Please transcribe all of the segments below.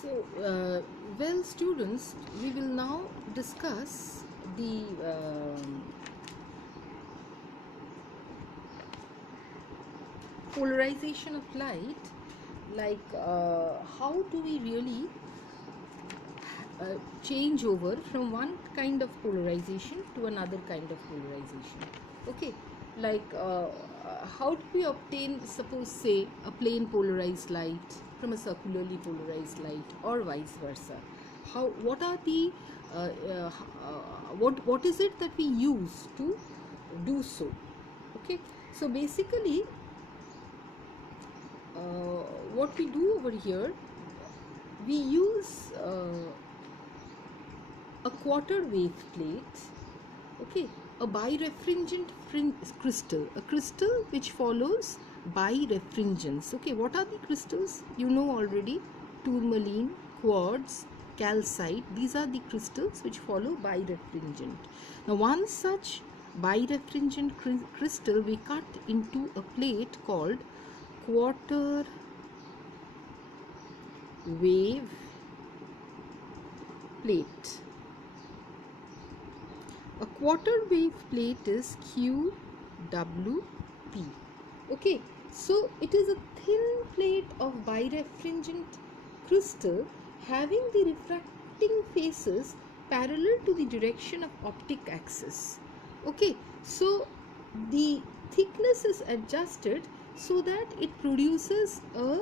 So, well, students, we will now discuss the polarization of light. Like, how do we really change over from one kind of polarization to another kind of polarization? Okay, like, how do we obtain, suppose, say, a plane polarized light from a circularly polarized light, or vice versa? How? What are the what is it that we use to do so? Okay, so basically, what we do over here, we use a quarter wave plate, okay, a birefringent crystal, a crystal which follows birefringence. Okay, what are the crystals? You know already: tourmaline, quartz, calcite. These are the crystals which follow birefringent. Now, one such birefringent crystal we cut into a plate called quarter wave plate. A quarter wave plate is QWP. Okay, so it is a thin plate of birefringent crystal having the refracting faces parallel to the direction of optic axis. Okay, so the thickness is adjusted so that it produces a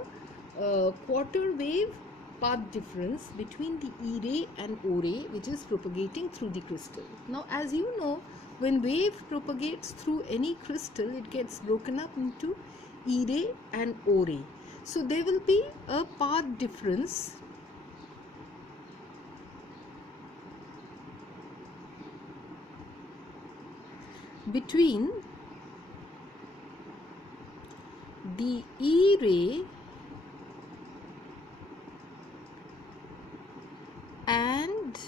quarter wave path difference between the E ray and O ray, which is propagating through the crystal. Now, as you know, when wave propagates through any crystal, it gets broken up into E ray and O ray. So there will be a path difference between the E ray and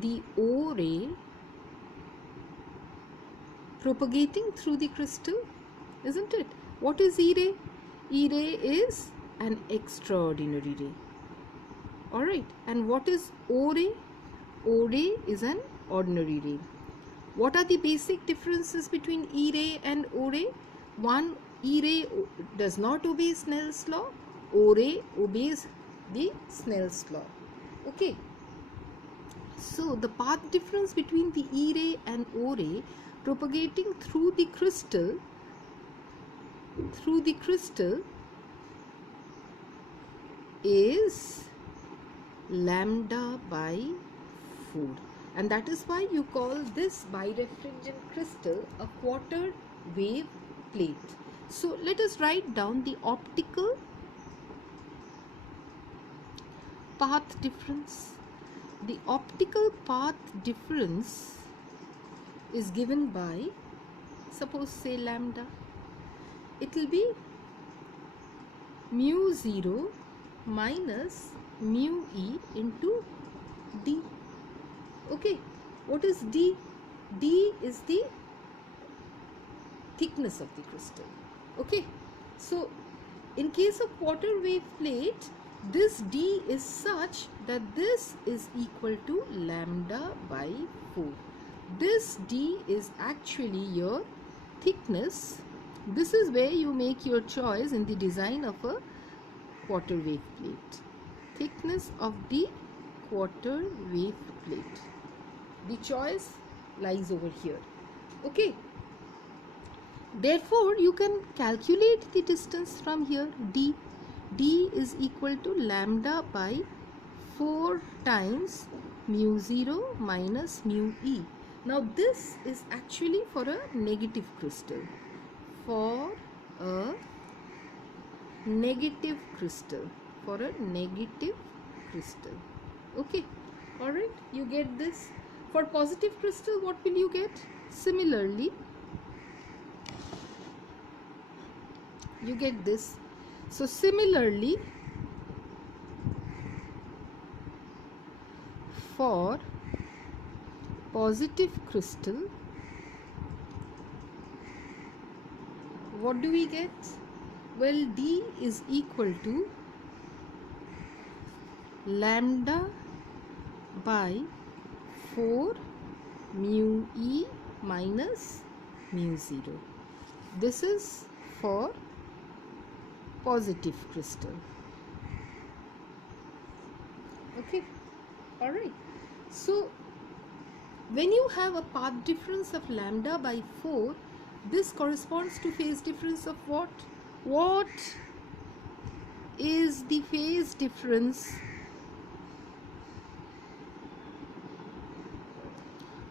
the O ray propagating through the crystal, isn't it? What is E ray? E ray is an extraordinary ray. Alright, and what is O ray? O ray is an ordinary ray. What are the basic differences between E ray and O ray? One, E ray does not obey Snell's law. O ray obeys the Snell's law. Okay. So the path difference between the E ray and O ray propagating through the crystal is lambda by 4, and that is why you call this birefringent crystal a quarter wave plate. So let us write down the optical path difference. The optical path difference is given by, suppose, say, lambda. It will be mu 0 minus mu e into d. Okay, what is d? D is the thickness of the crystal. Okay, so in case of quarter wave plate, this d is such that this is equal to lambda by 4. This d is actually your thickness. This is where you make your choice in the design of a quarter wave plate. Thickness of the quarter wave plate. The choice lies over here. Okay. Therefore, you can calculate the distance from here, d. D is equal to lambda by 4 times mu 0 minus mu e. Now, this is actually for a negative crystal. For a negative crystal. Okay. Alright, you get this. For positive crystal, what will you get? Similarly, you get this. So similarly, for positive crystal, what do we get? Well, D is equal to lambda by 4 mu e minus mu 0. This is for positive crystal. Okay, all right. So when you have a path difference of lambda by 4, this corresponds to phase difference of what? What is the phase difference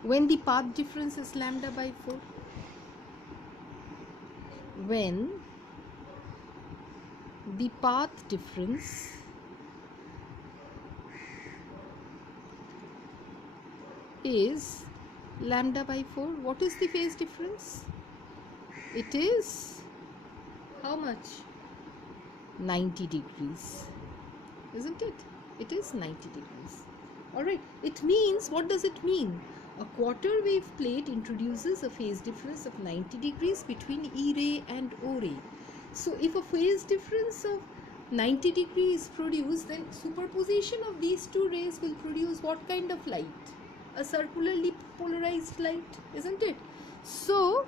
when the path difference is lambda by 4? When the path difference is lambda by 4, what is the phase difference? It is how much? 90 degrees, isn't it? It is 90 degrees. Alright, it means, what does it mean? A quarter wave plate introduces a phase difference of 90 degrees between E ray and O ray. So if a phase difference of 90 degrees is produced, then superposition of these two rays will produce what kind of light? A circularly polarized light, isn't it? So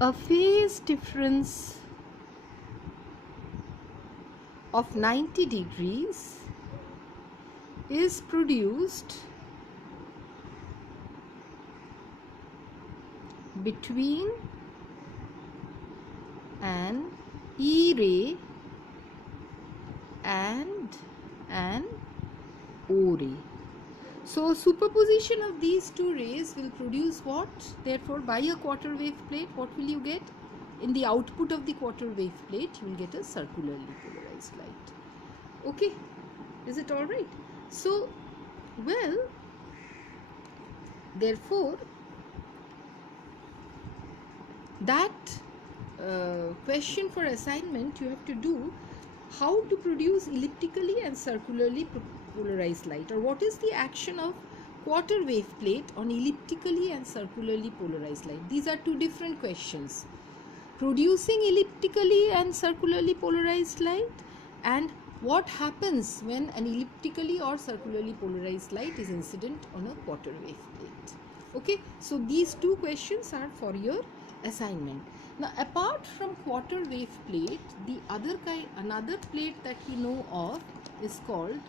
a phase difference of 90 degrees is produced between an E ray and an O ray. So superposition of these two rays will produce what? Therefore, by a quarter wave plate, what will you get? In the output of the quarter wave plate, you will get a circularly polarized light. Okay, is it all right? So, well, therefore, that question for assignment, you have to do how to produce elliptically and circularly polarized light, or what is the action of quarter wave plate on elliptically and circularly polarized light. These are two different questions. Producing elliptically and circularly polarized light, and what happens when an elliptically or circularly polarized light is incident on a quarter wave plate. Okay, so these two questions are for your assignment. Now, apart from quarter wave plate, the another plate that we know of is called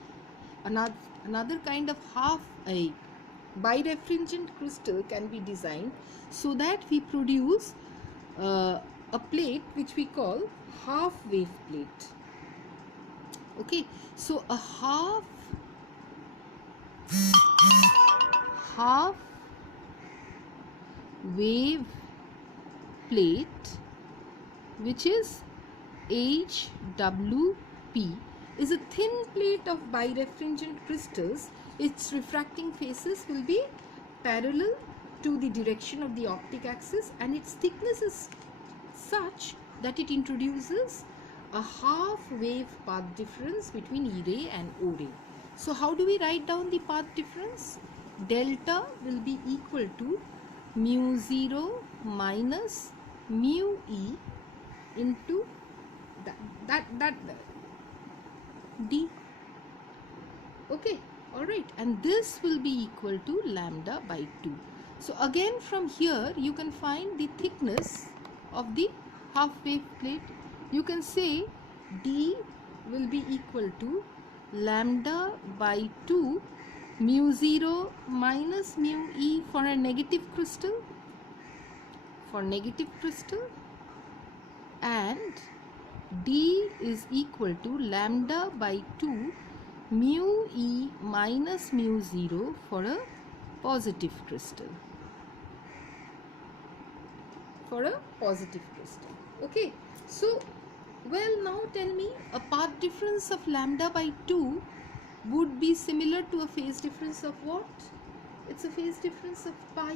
another kind of half a birefringent crystal can be designed so that we produce a plate which we call half wave plate. Okay, so a half wave plate, which is HWP, is a thin plate of birefringent crystals. Its refracting faces will be parallel to the direction of the optic axis, and its thickness is such that it introduces a half wave path difference between E ray and O ray. So how do we write down the path difference? Delta will be equal to mu 0 minus mu E into that D. Okay, all right, and this will be equal to lambda by 2. So again, from here you can find the thickness of the half wave plate. You can say D will be equal to lambda by 2 mu 0 minus mu E for a negative crystal, and D is equal to lambda by 2 mu E minus mu 0 for a positive crystal. Okay, so well, now tell me, a path difference of lambda by 2 would be similar to a phase difference of what? It's a phase difference of pi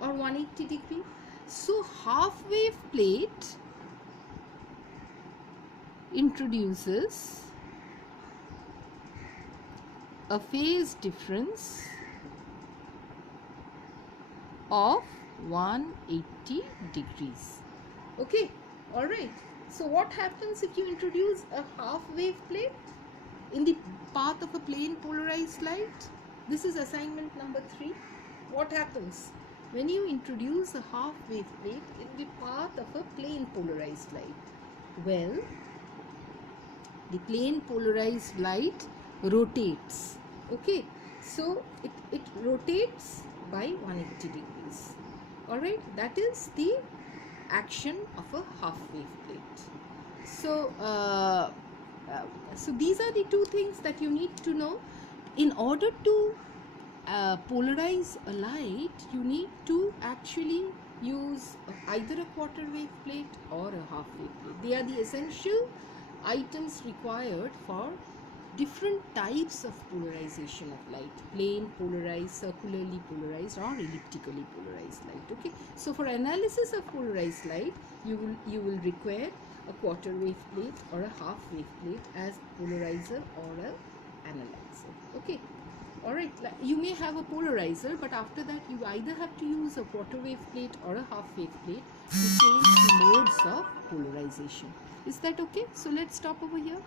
or 180 degree. So half wave plate introduces a phase difference of 180 degrees. Okay, all right. So what happens if you introduce a half wave plate in the path of a plane polarized light? This is assignment number 3. What happens when you introduce a half wave plate in the path of a plane polarized light? Well, the plane polarized light rotates. Okay, so it rotates by 180 degrees. Alright, that is the action of a half wave plate. So, so these are the two things that you need to know. In order to polarize a light, you need to actually use either a quarter wave plate or a half wave plate. They are the essential items required for different types of polarization of light: plane polarized, circularly polarized, or elliptically polarized light. Okay, so for analysis of polarized light, you will require a quarter wave plate or a half wave plate as polarizer or a analyzer. Okay, all right, you may have a polarizer, but after that you either have to use a quarter wave plate or a half wave plate to change the modes of polarization. Is that okay? So let's stop over here.